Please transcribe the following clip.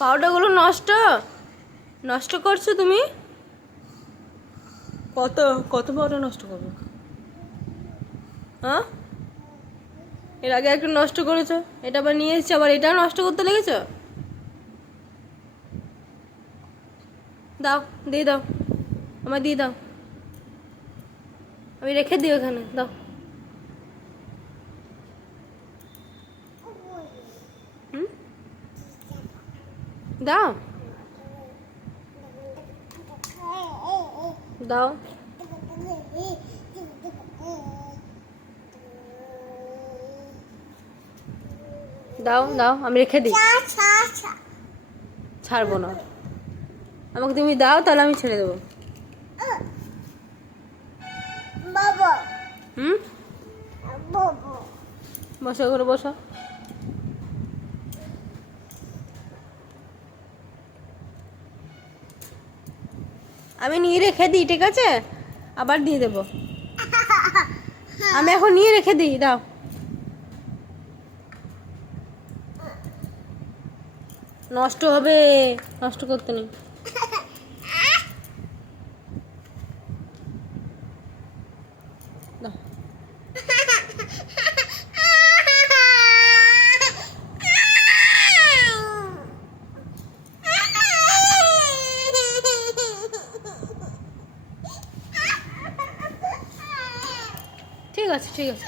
পাউডারগুলো নষ্ট নষ্ট করছো তুমি? কত কত পাউডার নষ্ট করবে? হ্যাঁ, এর আগে একটু নষ্ট করেছো, এটা আবার নিয়ে এসেছো, আবার এটাও নষ্ট করতে লেগেছো। দাও, দিয়ে দাও, আমার দিয়ে দাও, আমি রেখে দিই ওখানে, দাও। হুম, দাও দাও, দাও দাও, আমি রেখে দিই। ছাড়বো না, আমাকে তুমি দাও, তাহলে আমি ছেড়ে দেবো। হুম, বসো করে বসো। আমি নিয়ে রেখে দিই, ঠিক আছে, আবার দিয়ে দেবো। আমি এখন নিয়ে রেখে দিই, দাও। নষ্ট হবে, নষ্ট করতে নেই। দাও। ঠিক আছে, ঠিক আছে।